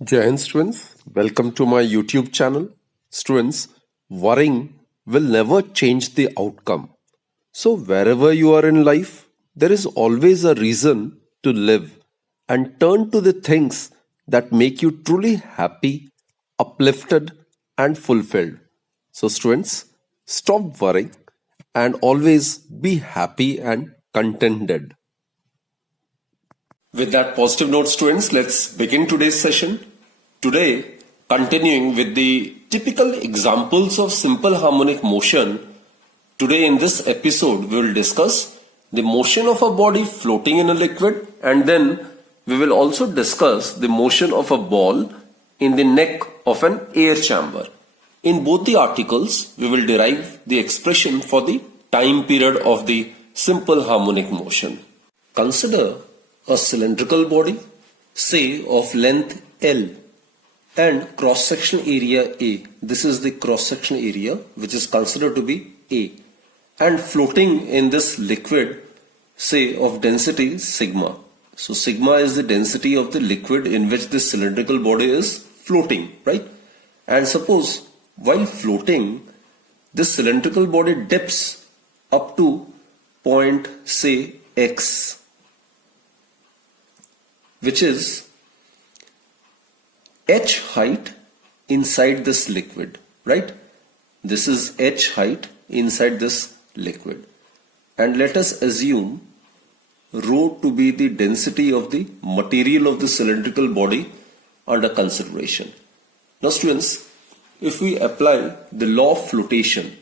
Jai Hind, students. Welcome to my YouTube channel. Students, worrying will never change the outcome. So, wherever you are in life, there is always a reason to live and turn to the things that make you truly happy, uplifted, and fulfilled. So, students, stop worrying and always be happy and contented. With that positive note, students, let's begin today's session. Today, continuing with the typical examples of simple harmonic motion, today in this episode, we will discuss the motion of a body floating in a liquid, and then we will also discuss the motion of a ball in the neck of an air chamber. In both the articles, we will derive the expression for the time period of the simple harmonic motion. Consider a cylindrical body, say of length L and cross-section area A. This is the cross-section area which is considered to be A, and floating in this liquid, say of density sigma. So sigma is the density of the liquid in which this cylindrical body is floating, right? And suppose while floating, this cylindrical body dips up to point, say, X, which is h height inside this liquid, right? This is h height inside this liquid. And let us assume rho to be the density of the material of the cylindrical body under consideration. Now students, if we apply the law of flotation,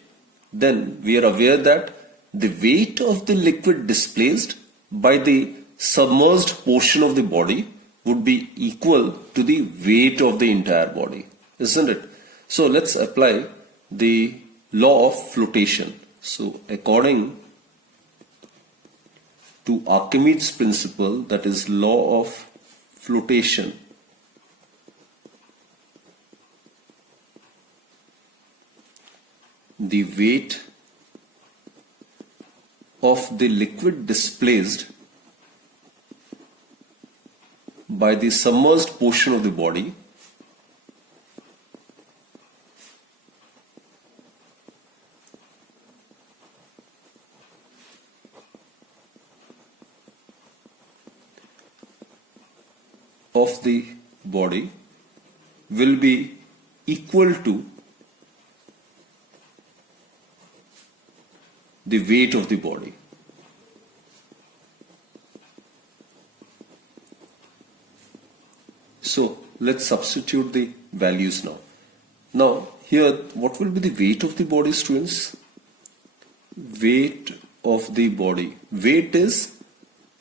then we are aware that the weight of the liquid displaced by the submerged portion of the body would be equal to the weight of the entire body, isn't it? So let's apply the law of flotation. So according to Archimedes' principle, that is law of flotation, the weight of the liquid displaced by the submerged portion of the body will be equal to the weight of the body. So let's substitute the values now. Now here, what will be the weight of the body, students? Weight of the body. Weight is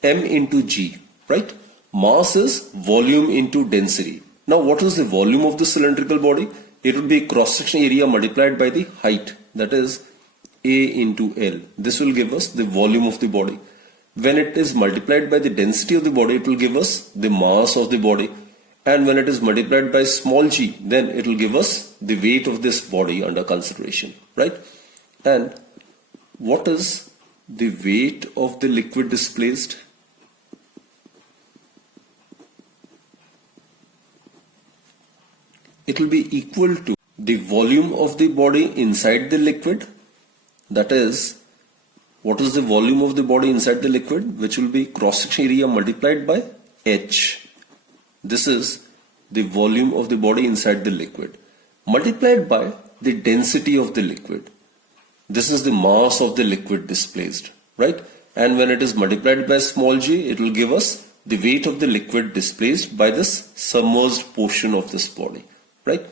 m into g, right? Mass is volume into density. Now what is the volume of the cylindrical body? It would be cross-section area multiplied by the height, that is A into L. This will give us the volume of the body. When it is multiplied by the density of the body, it will give us the mass of the body. And when it is multiplied by small g, then it will give us the weight of this body under consideration, right? And what is the weight of the liquid displaced? It will be equal to the volume of the body inside the liquid. That is, what is the volume of the body inside the liquid? Which will be cross-section area multiplied by H. This is the volume of the body inside the liquid multiplied by the density of the liquid. This is the mass of the liquid displaced, right? And when it is multiplied by small g, it will give us the weight of the liquid displaced by this submerged portion of this body, right?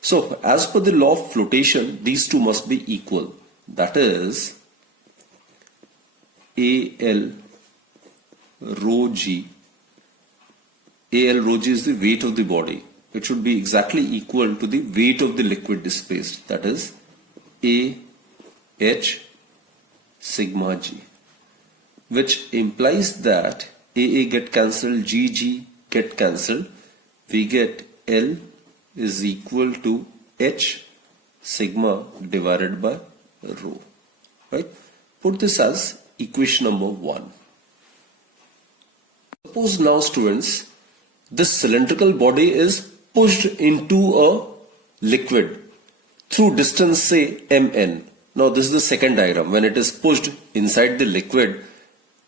So as per the law of flotation, these two must be equal. That is AL rho g. AL rho g is the weight of the body. It should be exactly equal to the weight of the liquid displaced. That is AH sigma g, which implies that AA get cancelled, GG get cancelled. We get L is equal to H sigma divided by rho, right? Put this as equation number 1. Suppose now, students, this cylindrical body is pushed into a liquid through distance say mn. Now this is the second diagram. When it is pushed inside the liquid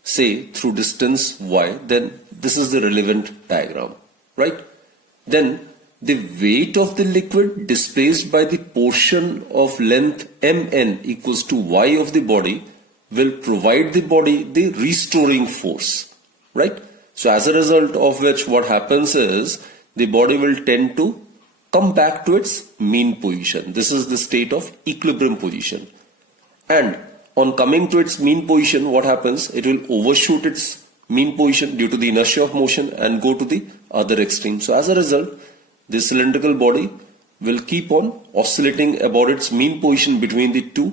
say through distance y, then this is the relevant diagram, right? Then the weight of the liquid displaced by the portion of length mn equals to y of the body will provide the body the restoring force, right? So as a result of which what happens is the body will tend to come back to its mean position. This is the state of equilibrium position. And on coming to its mean position, what happens? It will overshoot its mean position due to the inertia of motion and go to the other extreme. So as a result, the cylindrical body will keep on oscillating about its mean position between the two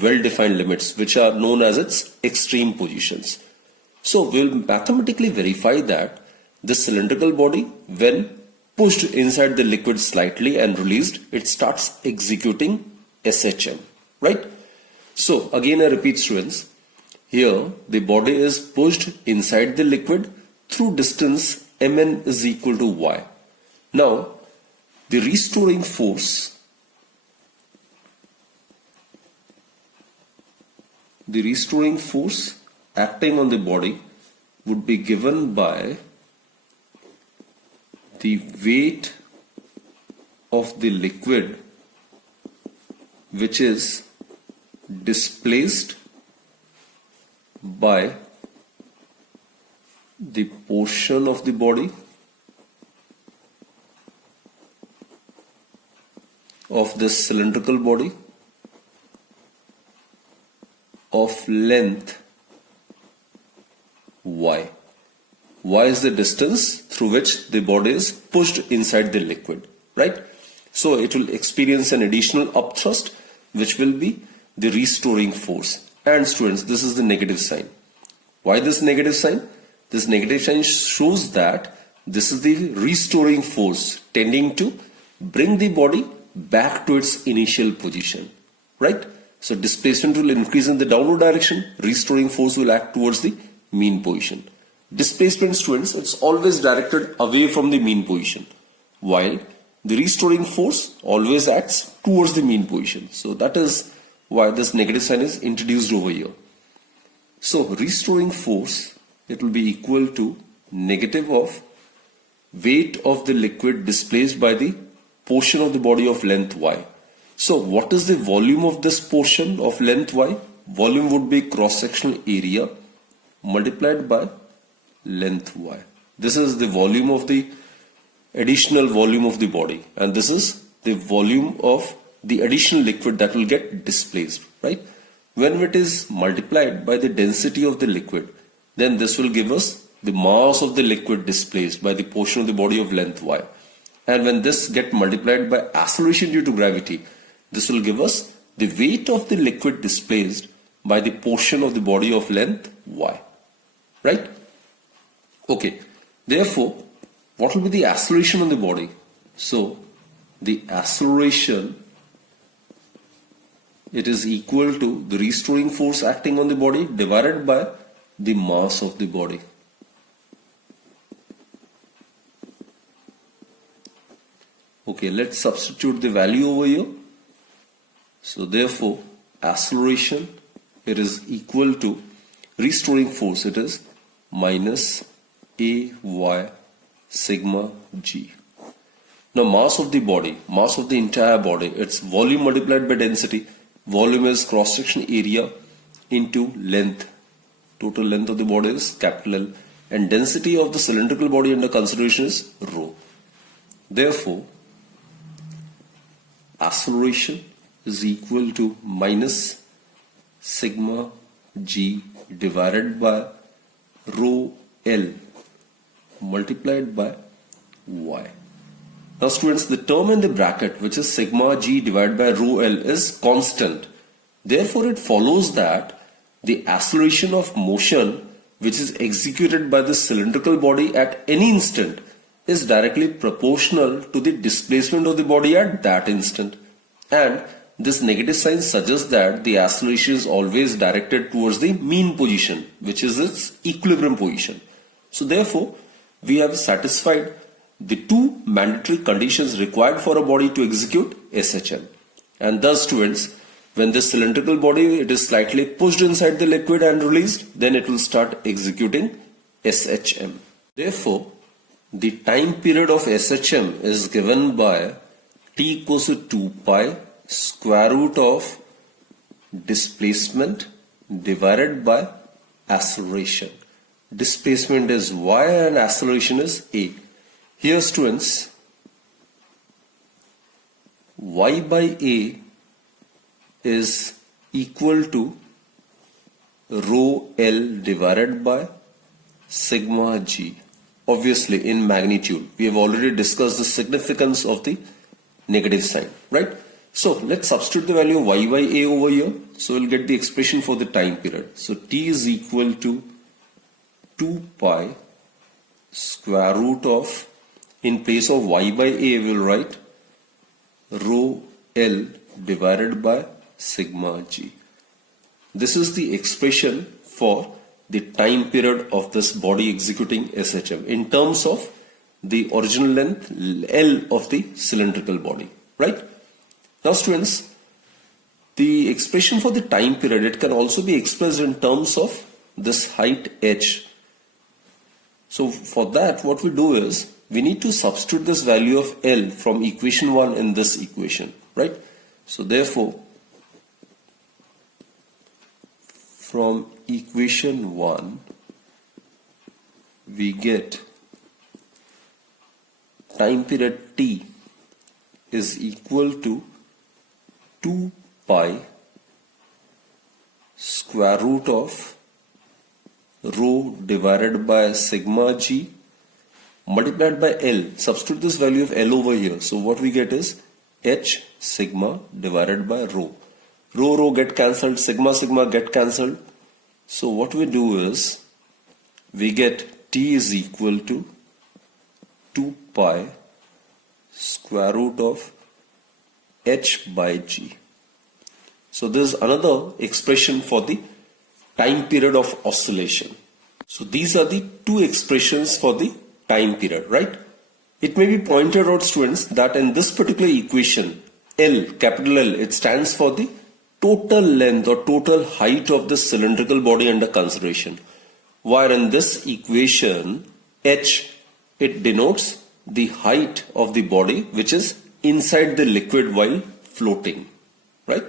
well-defined limits, which are known as its extreme positions. So we will mathematically verify that the cylindrical body, when pushed inside the liquid slightly and released, it starts executing SHM, right? So again I repeat students, here the body is pushed inside the liquid through distance mn is equal to y. Now the restoring force acting on the body would be given by the weight of the liquid which is displaced by the portion of the body of this cylindrical body of length y. Y is the distance through which the body is pushed inside the liquid, right? So it will experience an additional upthrust which will be the restoring force. And students, this is the negative sign. Why this negative sign? This negative sign shows that this is the restoring force tending to bring the body back to its initial position, right? So displacement will increase in the downward direction, restoring force will act towards the mean position. Displacement, students, it's always directed away from the mean position, while the restoring force always acts towards the mean position. So that is why this negative sign is introduced over here. So restoring force, it will be equal to negative of weight of the liquid displaced by the portion of the body of length y. So what is the volume of this portion of length y? Volume would be cross-sectional area multiplied by length y. This is the volume of the additional volume of the body, and this is the volume of the additional liquid that will get displaced, right? When it is multiplied by the density of the liquid, then this will give us the mass of the liquid displaced by the portion of the body of length y. And when this get multiplied by acceleration due to gravity, this will give us the weight of the liquid displaced by the portion of the body of length y, right? Okay, therefore, what will be the acceleration on the body? So, the acceleration, it is equal to the restoring force acting on the body divided by the mass of the body. Okay, let's substitute the value over here. So therefore, acceleration, it is equal to restoring force, it is minus AY sigma G. Now mass of the body, mass of the entire body, it's volume multiplied by density. Volume is cross-section area into length. Total length of the body is capital L. And density of the cylindrical body under consideration is rho. Therefore, acceleration is equal to minus sigma G divided by rho L multiplied by Y. Now students, the term in the bracket, which is sigma G divided by rho L, is constant. Therefore, it follows that the acceleration of motion which is executed by the cylindrical body at any instant is directly proportional to the displacement of the body at that instant. And this negative sign suggests that the acceleration is always directed towards the mean position, which is its equilibrium position. So therefore, we have satisfied the two mandatory conditions required for a body to execute SHM. And thus, students, when this cylindrical body it is slightly pushed inside the liquid and released, then it will start executing SHM. Therefore, the time period of SHM is given by T equals to 2 pi square root of displacement divided by acceleration. Displacement is y and acceleration is a. Here, students, y by a is equal to rho L divided by sigma g. Obviously, in magnitude, we have already discussed the significance of the negative sign, right? So let's substitute the value of y by a over here. So we'll get the expression for the time period. So t is equal to 2 pi square root of, in place of y by a, we'll write rho L divided by sigma g. This is the expression for the time period of this body executing SHM in terms of the original length L of the cylindrical body, right? Now, students, the expression for the time period, it can also be expressed in terms of this height h. So for that, what we do is we need to substitute this value of L from equation 1 in this equation, right? So therefore, from equation 1, we get time period t is equal to 2 pi square root of rho divided by sigma g multiplied by L. Substitute this value of L over here. So what we get is h sigma divided by rho. Rho get cancelled, sigma get cancelled. So what we do is we get t is equal to 2 pi square root of h by g. So this is another expression for the time period of oscillation. So these are the two expressions for the time period, right? It may be pointed out, students, that in this particular equation, L, capital L, it stands for the total length or total height of the cylindrical body under consideration. While in this equation, h, it denotes the height of the body which is inside the liquid while floating, right?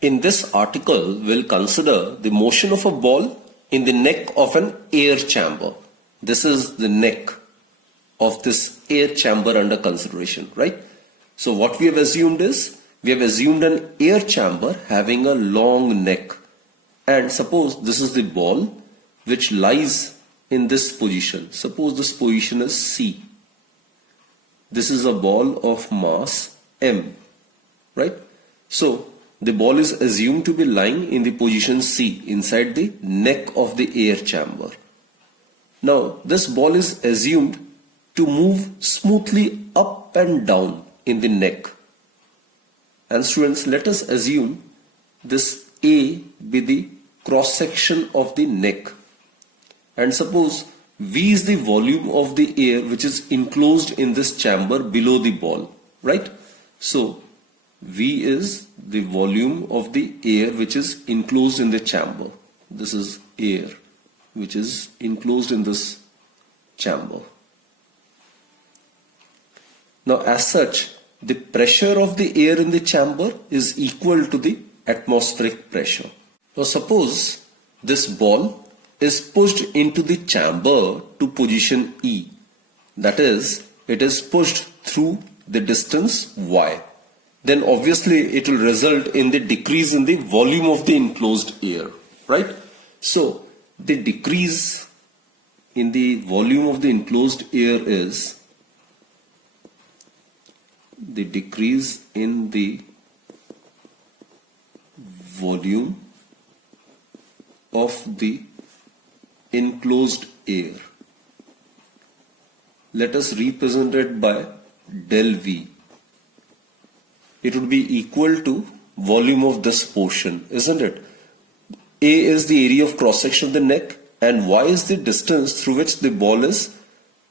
In this article, we'll consider the motion of a ball in the neck of an air chamber. This is the neck of this air chamber under consideration, right? So what we have assumed is, we have assumed an air chamber having a long neck. And suppose this is the ball which lies in this position. Suppose this position is C. This is a ball of mass M, right? So the ball is assumed to be lying in the position C inside the neck of the air chamber. Now this ball is assumed to move smoothly up and down in the neck. And students, let us assume this A be the cross section of the neck. And suppose V is the volume of the air which is enclosed in this chamber below the ball, right? So V is the volume of the air which is enclosed in the chamber. This is air which is enclosed in this chamber. Now as such, the pressure of the air in the chamber is equal to the atmospheric pressure. Now suppose this ball is pushed into the chamber to position E. That is, it is pushed through the distance y. Then obviously it will result in the decrease in the volume of the enclosed air, right? So the decrease in the volume of the enclosed air is the decrease in the volume of the enclosed air. Let us represent it by del V. It would be equal to volume of this portion, isn't it? A is the area of cross section of the neck and y is the distance through which the ball is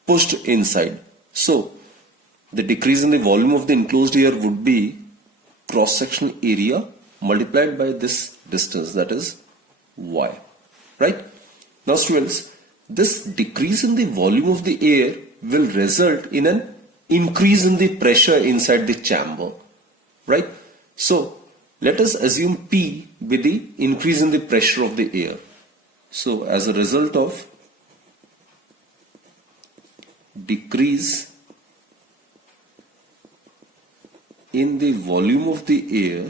pushed inside. So the decrease in the volume of the enclosed air would be cross-sectional area multiplied by this distance, that is y, right? Now students, this decrease in the volume of the air will result in an increase in the pressure inside the chamber, right? So let us assume P be the increase in the pressure of the air. So as a result of decrease in the volume of the air,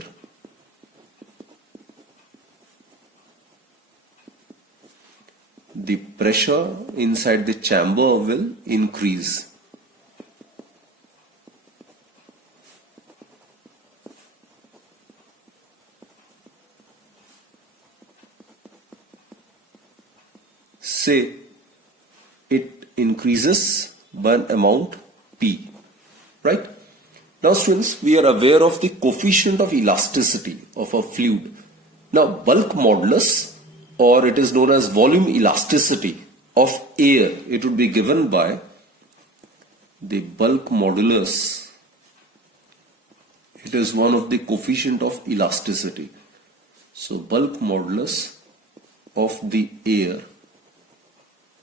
the pressure inside the chamber will increase. Say it increases by an amount P, right? Now students, we are aware of the coefficient of elasticity of a fluid. Now bulk modulus, or it is known as volume elasticity of air, it would be given by the bulk modulus. It is one of the coefficient of elasticity. So bulk modulus of the air.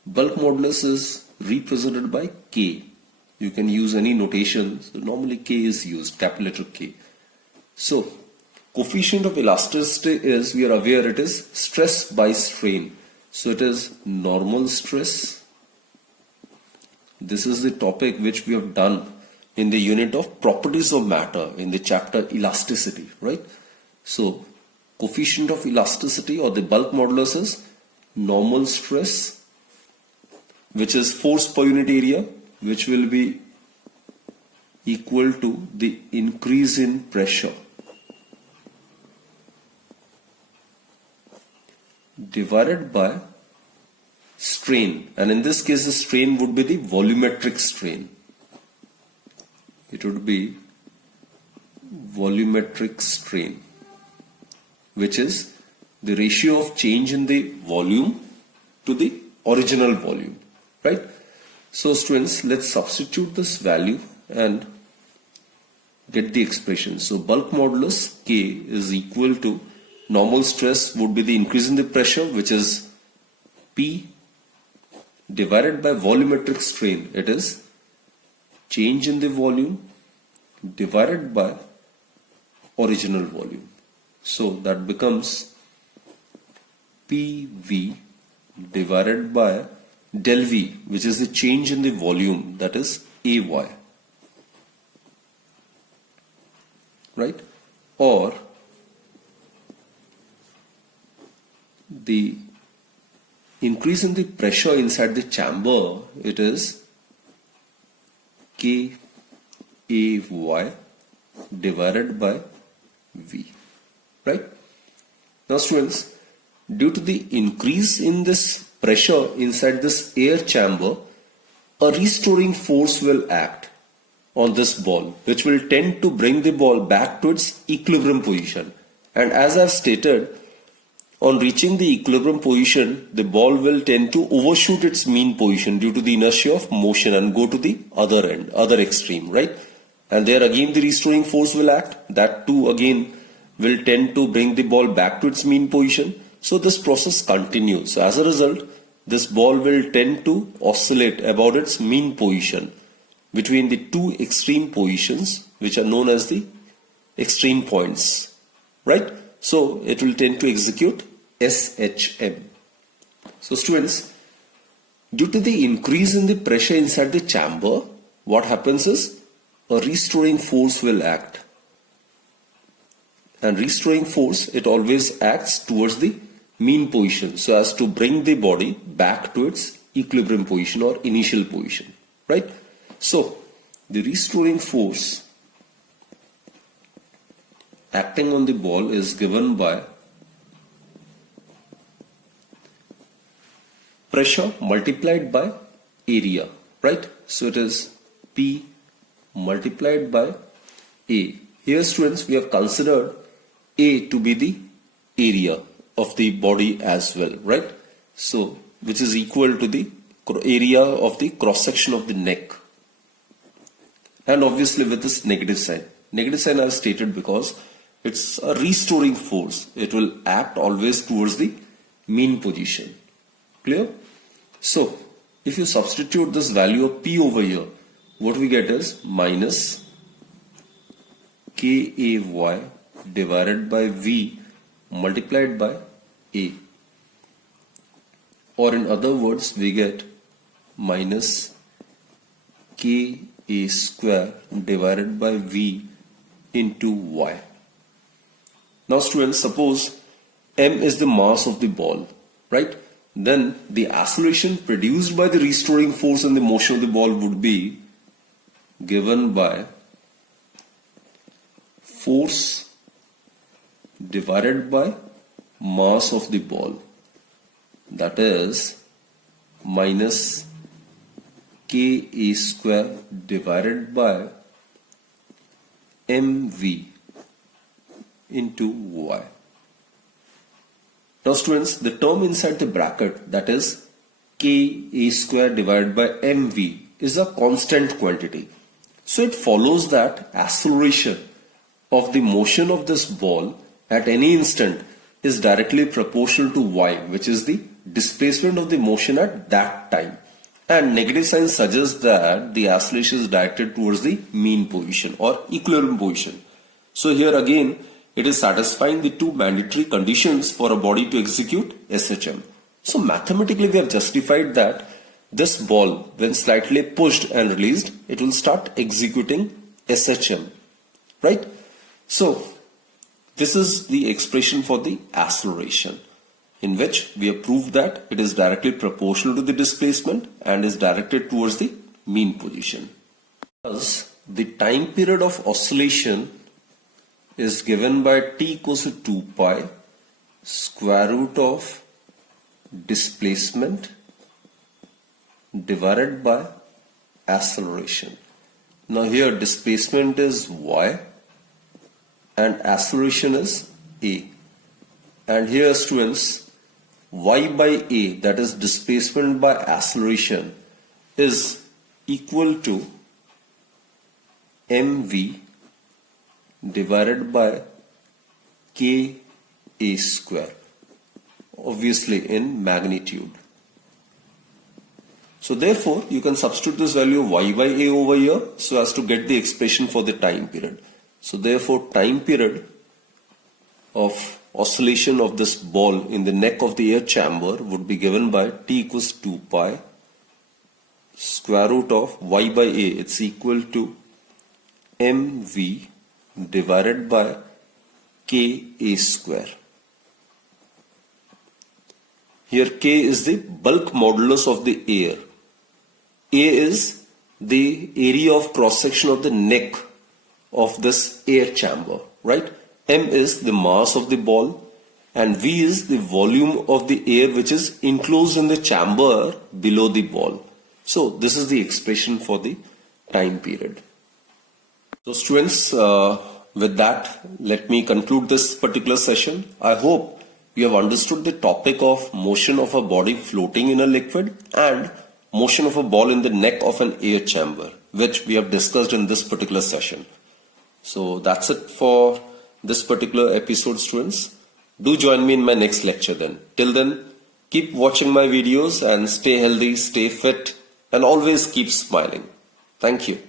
Bulk modulus is represented by K. You can use any notation. So normally K is used, capital letter K. So coefficient of elasticity is, we are aware, it is stress by strain. So it is normal stress. This is the topic which we have done in the unit of properties of matter in the chapter elasticity, right? So coefficient of elasticity or the bulk modulus is normal stress, which is force per unit area, which will be equal to the increase in pressure divided by strain, and in this case the strain would be the volumetric strain. It would be volumetric strain, which is the ratio of change in the volume to the original volume, right? So students, let's substitute this value and get the expression. So bulk modulus K is equal to, normal stress would be the increase in the pressure, which is P, divided by volumetric strain. It is change in the volume divided by original volume. So that becomes PV divided by del V, which is the change in the volume, that is AY, right? Or the increase in the pressure inside the chamber, it is KAY divided by V, right? Now students, due to the increase in this pressure inside this air chamber, a restoring force will act on this ball, which will tend to bring the ball back to its equilibrium position. And as I've stated, on reaching the equilibrium position, the ball will tend to overshoot its mean position due to the inertia of motion and go to the other end, other extreme, right? And there again the restoring force will act. That too again will tend to bring the ball back to its mean position. So this process continues. So as a result, this ball will tend to oscillate about its mean position between the two extreme positions, which are known as the extreme points, right? So it will tend to execute SHM. So students, due to the increase in the pressure inside the chamber, what happens is a restoring force will act. And restoring force, it always acts towards the mean position, so as to bring the body back to its equilibrium position or initial position, right? So the restoring force acting on the ball is given by pressure multiplied by area, right? So it is P multiplied by A. Here students, we have considered A to be the area of the body as well, right? So which is equal to the area of the cross section of the neck, and obviously with this negative sign. Negative sign I have stated because it's a restoring force. It will act always towards the mean position. Clear? So if you substitute this value of P over here, what we get is minus KAY divided by V multiplied by A. Or in other words, we get minus KA square divided by V into Y. Now students, suppose M is the mass of the ball, right? Then the acceleration produced by the restoring force and the motion of the ball would be given by force divided by mass of the ball, that is minus KA square divided by MV into Y. Now students, the term inside the bracket, that is KA square divided by MV, is a constant quantity. So it follows that acceleration of the motion of this ball at any instant is directly proportional to Y, which is the displacement of the motion at that time. And negative sign suggests that the acceleration is directed towards the mean position or equilibrium position. So here again, it is satisfying the two mandatory conditions for a body to execute SHM. So mathematically we have justified that this ball, when slightly pushed and released, it will start executing SHM, right? So this is the expression for the acceleration, in which we have proved that it is directly proportional to the displacement and is directed towards the mean position. Thus, the time period of oscillation is given by t equals to 2 pi square root of displacement divided by acceleration. Now here displacement is y and acceleration is a. And here students, y by a, that is displacement by acceleration, is equal to mv divided by KA square, obviously in magnitude. So therefore you can substitute this value of y by a over here so as to get the expression for the time period. So therefore time period of oscillation of this ball in the neck of the air chamber would be given by t equals 2 pi square root of y by a, it's equal to mv divided by KA square. Here K is the bulk modulus of the air. A is the area of cross section of the neck of this air chamber, right? M is the mass of the ball and V is the volume of the air which is enclosed in the chamber below the ball. So this is the expression for the time period. So students, with that, let me conclude this particular session. I hope you have understood the topic of motion of a body floating in a liquid and motion of a ball in the neck of an air chamber, which we have discussed in this particular session. So that's it for this particular episode, students. Do join me in my next lecture then. Till then, keep watching my videos and stay healthy, stay fit, and always keep smiling. Thank you.